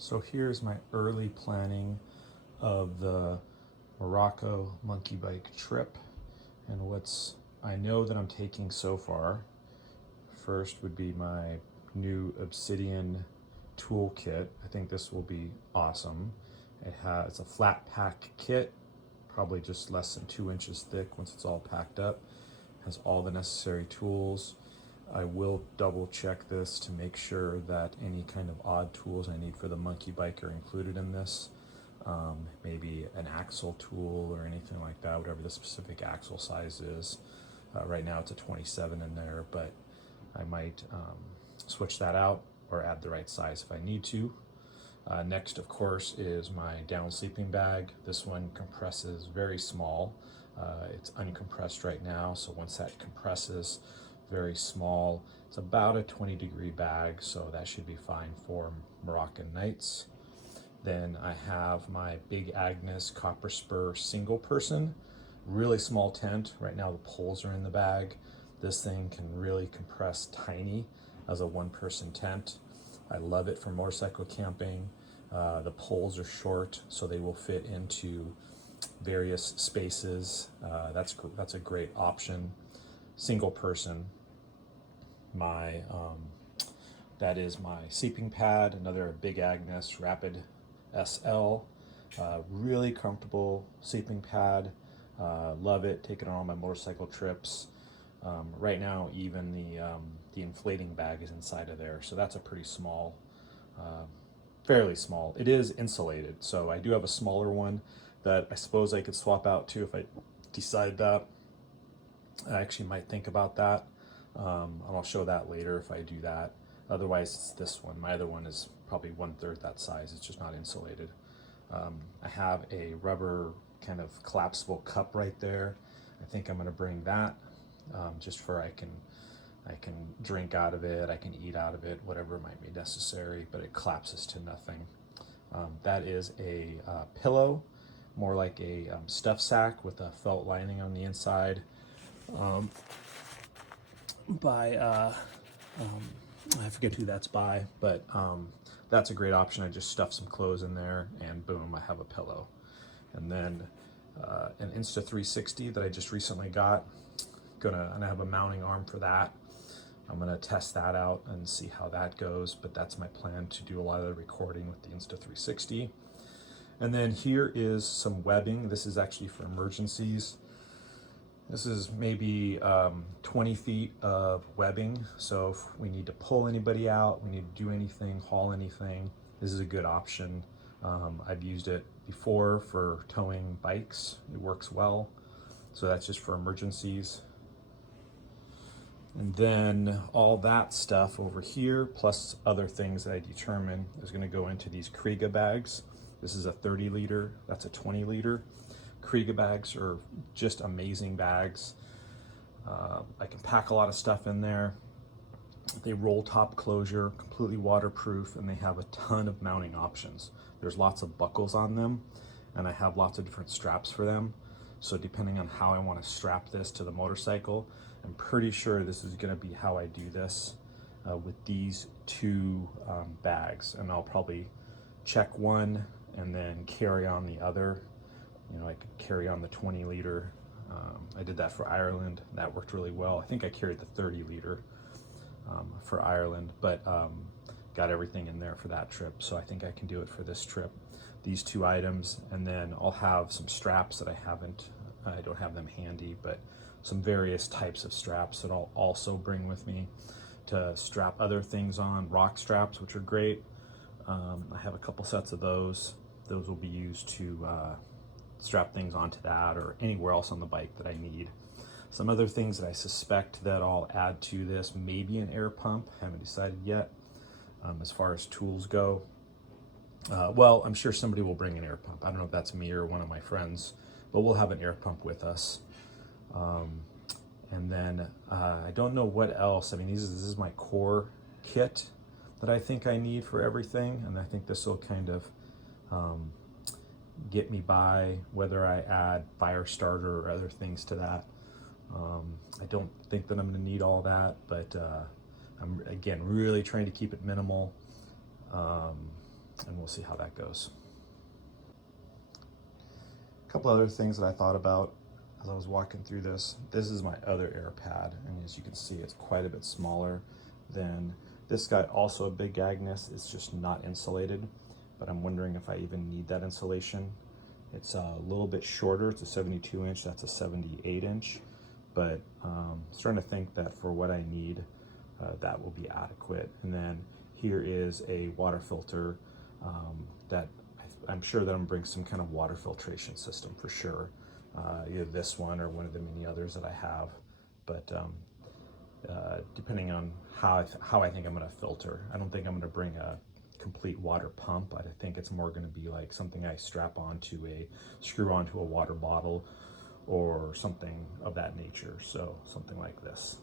So here's my early planning of the Morocco monkey bike trip, and what's I know that I'm taking so far. First would be my new Obsidian toolkit. I think this will be awesome. It's a flat pack kit, probably just less than 2 inches thick once it's all packed up. Has all the necessary tools. I will double check this to make sure that any kind of odd tools I need for the monkey bike are included in this. Maybe an axle tool or anything like that, whatever the specific axle size is. Right now it's a 27 in there, but I might switch that out or add the right size if I need to. Next, of course, is my down sleeping bag. This one compresses very small. It's uncompressed right now, so once that compresses, very small. It's about a 20-degree bag, so that should be fine for Moroccan nights. Then I have my big Agnes Copper Spur single person, really small tent. Right now the poles are in the bag. This thing can really compress tiny as a one-person tent. I love it for motorcycle camping. The poles are short, so they will fit into various spaces. That's a great option. Single person. That is my sleeping pad, another big Agnes Rapid SL. Really comfortable sleeping pad. Love it. Take it on all my motorcycle trips. Right now, even the inflating bag is inside of there, so that's a pretty small, fairly small. It is insulated, so I do have a smaller one that I suppose I could swap out too if I decide that. I actually might think about that. And I'll show that later if I do that. Otherwise, it's this one. My other one is probably 1/3 that size. It's just not insulated. I have a rubber kind of collapsible cup right there. I think I'm going to bring that just for I can drink out of it, I can eat out of it, whatever might be necessary, but it collapses to nothing. That is a pillow, more like a stuff sack with a felt lining on the inside. I forget who that's by, but that's a great option. I just stuff some clothes in there and boom, I have a pillow. And then an Insta360 that I just recently got. And I have a mounting arm for that. I'm gonna test that out and see how that goes, but that's my plan to do a lot of the recording with the Insta360. And then here is some webbing. This is actually for emergencies. This is maybe 20 feet of webbing. So if we need to pull anybody out, we need to do anything, haul anything, this is a good option. I've used it before for towing bikes. It works well. So that's just for emergencies. And then all that stuff over here, plus other things that I determine is gonna go into these Kriega bags. This is a 30 liter, that's a 20 liter. Kriega bags are just amazing bags. I can pack a lot of stuff in there. They roll top closure, completely waterproof, and they have a ton of mounting options. There's lots of buckles on them, and I have lots of different straps for them. So depending on how I want to strap this to the motorcycle, I'm pretty sure this is going to be how I do this with these two bags. And I'll probably check one and then carry on the other. You know, I could carry on the 20 liter. I did that for Ireland. That worked really well. I think I carried the 30 liter for Ireland, but got everything in there for that trip. So I think I can do it for this trip. These two items, and then I'll have some straps that I don't have them handy, but some various types of straps that I'll also bring with me to strap other things on. Rock straps, which are great. I have a couple sets of those. Those will be used to strap things onto that or anywhere else on the bike that I need. Some other things that I suspect that I'll add to this, maybe an air pump, haven't decided yet. As far as tools go, well, I'm sure somebody will bring an air pump. I don't know if that's me or one of my friends, but we'll have an air pump with us. And then I don't know what else. I mean, this is my core kit that I think I need for everything, and I think this will kind of get me by, whether I add fire starter or other things to that. I don't think that I'm going to need all that, but I'm again really trying to keep it minimal. and we'll see how that goes. A couple other things that I thought about as I was walking through this. This is my other air pad, and as you can see, it's quite a bit smaller than this guy. Also a big Agnes, it's just not insulated, but I'm wondering if I even need that insulation. It's a little bit shorter, it's a 72 inch, that's a 78 inch, but I'm starting to think that for what I need, that will be adequate. And then here is a water filter that I'm sure that I'm gonna bring some kind of water filtration system for sure. Either this one or one of the many others that I have, but depending on how I think I'm gonna filter. I don't think I'm gonna bring a complete water pump. I think it's more gonna be like something I screw onto a water bottle or something of that nature. So something like this.